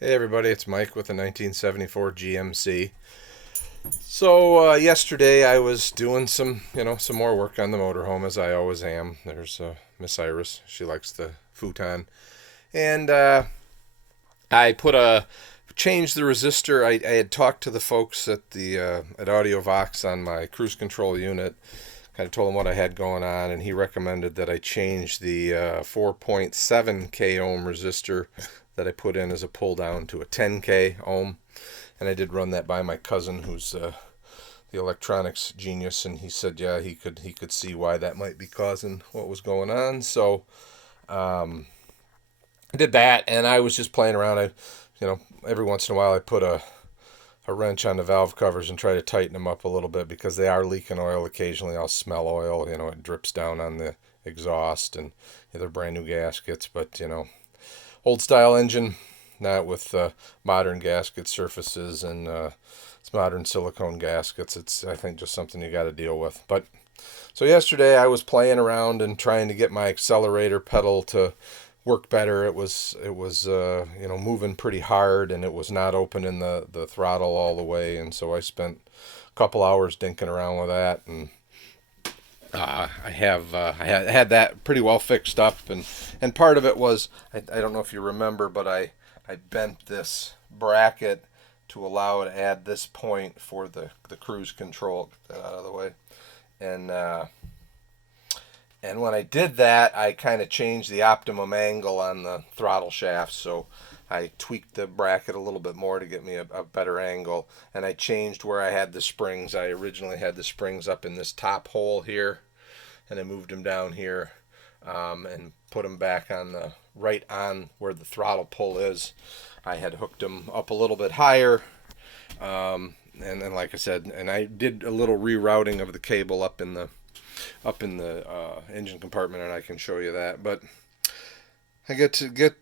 Hey everybody, it's Mike with a 1974 GMC. So yesterday I was doing some more work on the motorhome as I always am. There's Miss Iris; she likes the futon, and I changed the resistor. I had talked to the folks at Audio Vox on my cruise control unit. Kind of told him what I had going on, and he recommended that I change the 4.7k ohm resistor that I put in as a pull down to a 10k ohm. And I did run that by my cousin, who's the electronics genius, and he said, yeah, he could see why that might be causing what was going on. So I did that, and I was just playing around. Every once in a while I put a wrench on the valve covers and try to tighten them up a little bit because they are leaking oil occasionally. I'll smell oil, it drips down on the exhaust, and they're brand new gaskets, but old style engine, not with modern gasket surfaces and it's modern silicone gaskets. It's, I think, just something you got to deal with. But so yesterday I was playing around and trying to get my accelerator pedal to work better. It was moving pretty hard, and it was not opening the throttle all the way, and so I spent a couple hours dinking around with that, and I had that pretty well fixed up, and part of it was I don't know if you remember, but I bent this bracket to allow it to add this point for the cruise control. Get that out of the way, and and when I did that, I kind of changed the optimum angle on the throttle shaft. So I tweaked the bracket a little bit more to get me a better angle. And I changed where I had the springs. I originally had the springs up in this top hole here, and I moved them down here and put them back on the right on where the throttle pull is. I had hooked them up a little bit higher. And then, like I said, and I did a little rerouting of the cable up in the engine compartment, and I can show you that. But I get to the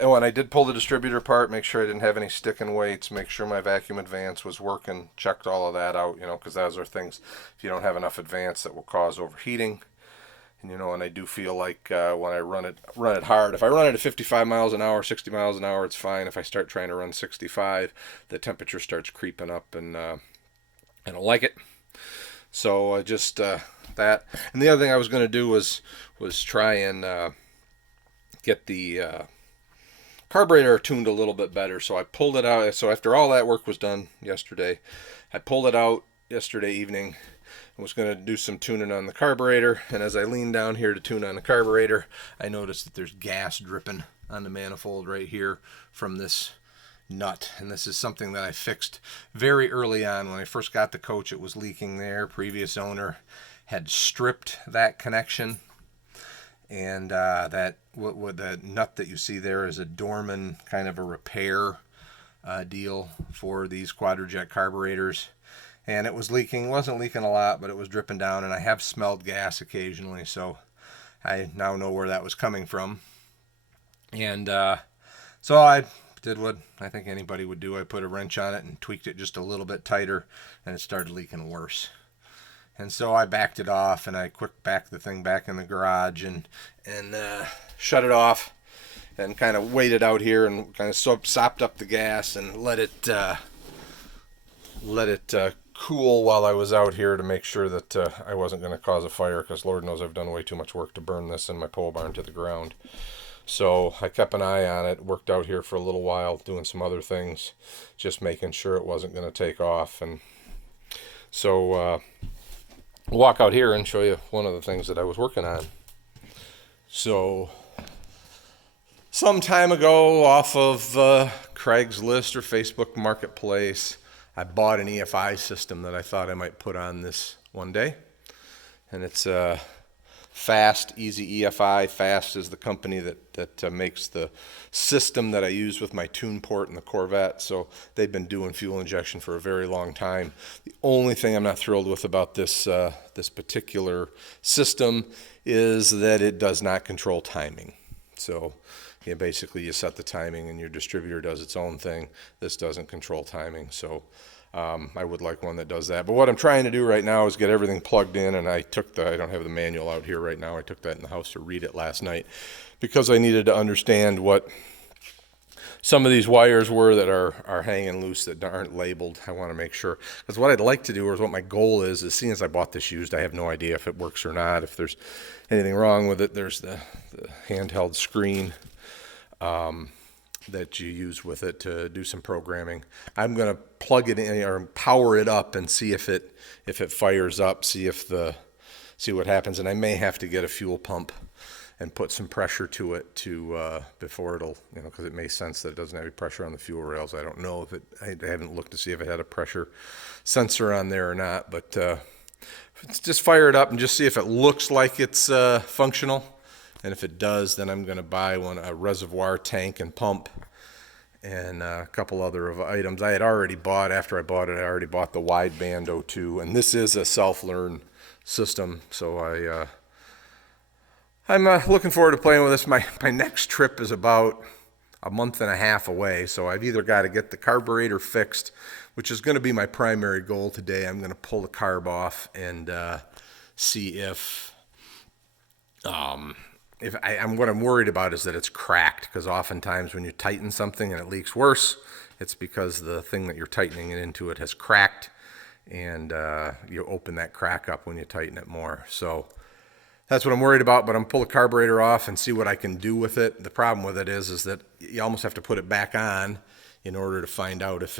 and I did pull the distributor apart, make sure I didn't have any sticking weights, make sure my vacuum advance was working, checked all of that out, because those are things, if you don't have enough advance, that will cause overheating. And I do feel like when I run it hard, if I run it at 55 miles an hour, 60 miles an hour, it's fine. If I start trying to run 65, the temperature starts creeping up, and I don't like it. So I just that, and the other thing I was going to do was try and get the carburetor tuned a little bit better. So I pulled it out. So after all that work was done yesterday, I pulled it out yesterday evening. I was going to do some tuning on the carburetor, and as I leaned down here to tune on the carburetor, I noticed that there's gas dripping on the manifold right here from this nut, and this is something that I fixed very early on. When I first got the coach, it was leaking there. Previous owner had stripped that connection, and that what the nut that you see there is a Dorman kind of a repair deal for these Quadrajet carburetors, and it was leaking. It wasn't leaking a lot, but it was dripping down, and I have smelled gas occasionally, so I now know where that was coming from. And so I did what I think anybody would do. I put a wrench on it and tweaked it just a little bit tighter, and it started leaking worse. And so I backed it off, and I quick backed the thing back in the garage and shut it off, and kind of waited out here and kind of sopped up the gas and let it cool while I was out here to make sure that I wasn't going to cause a fire, because Lord knows I've done way too much work to burn this in my pole barn to the ground. So I kept an eye on it, worked out here for a little while, doing some other things, just making sure it wasn't going to take off. And so I'll walk out here and show you one of the things that I was working on. So some time ago, off of Craigslist or Facebook Marketplace, I bought an EFI system that I thought I might put on this one day. And it's a Fast, Easy EFI. Fast is the company that makes the system that I use with my tune port in the Corvette. So they've been doing fuel injection for a very long time. The only thing I'm not thrilled with about this particular system is that it does not control timing. So basically you set the timing and your distributor does its own thing. This doesn't control timing. So I would like one that does that. But what I'm trying to do right now is get everything plugged in, and I don't have the manual out here right now. I took that in the house to read it last night because I needed to understand what some of these wires were that are hanging loose that aren't labeled. I want to make sure, because what I'd like to do, or what my goal is seeing as I bought this used, I have no idea if it works or not, if there's anything wrong with it. There's the handheld screen that you use with it to do some programming. I'm going to plug it in or power it up and see if it fires up, see what happens. And I may have to get a fuel pump and put some pressure to it before it'll, because it may sense that it doesn't have any pressure on the fuel rails. I don't know if I haven't looked to see if it had a pressure sensor on there or not, but just fire it up and just see if it looks like it's functional. And if it does, then I'm going to buy a reservoir tank and pump, and a couple other items. I had already bought, after I bought it, I already bought the wideband O2, and this is a self-learn system, so I'm looking forward to playing with this. My next trip is about a month and a half away, so I've either got to get the carburetor fixed, which is going to be my primary goal today. I'm going to pull the carb off and see if what I'm worried about is that it's cracked, because oftentimes when you tighten something and it leaks worse, it's because the thing that you're tightening it into it has cracked, and you open that crack up when you tighten it more. So that's what I'm worried about, but I'm going to pull the carburetor off and see what I can do with it. The problem with it is that you almost have to put it back on in order to find out if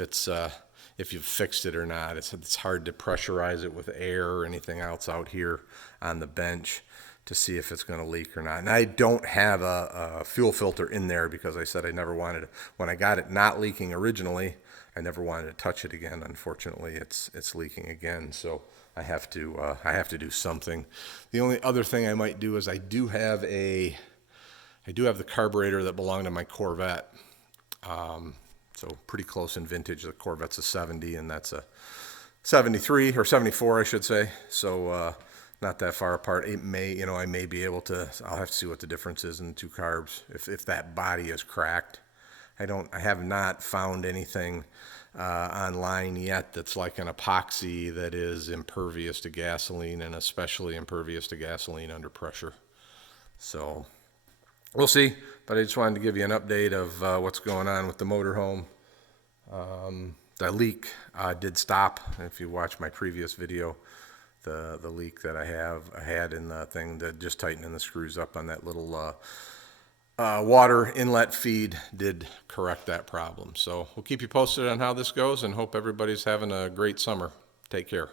you've fixed it or not. It's hard to pressurize it with air or anything else out here on the bench to see if it's going to leak or not. And I don't have a fuel filter in there because I said I never wanted to. When I got it not leaking originally, I never wanted to touch it again. Unfortunately, it's leaking again, so I have to do something. The only other thing I might do is I do have the carburetor that belonged to my Corvette. So pretty close in vintage. The Corvette's a 70 and that's a 73 or 74, I should say. So not that far apart. It may, I may be able to. I'll have to see what the difference is in the two carbs if that body is cracked. I have not found anything online yet that's like an epoxy that is impervious to gasoline, and especially impervious to gasoline under pressure. So we'll see, but I just wanted to give you an update of what's going on with the motorhome. The leak did stop. If you watch my previous video, the leak that I had in the thing, that just tightening the screws up on that little water inlet feed did correct that problem. So we'll keep you posted on how this goes, and hope everybody's having a great summer. Take care.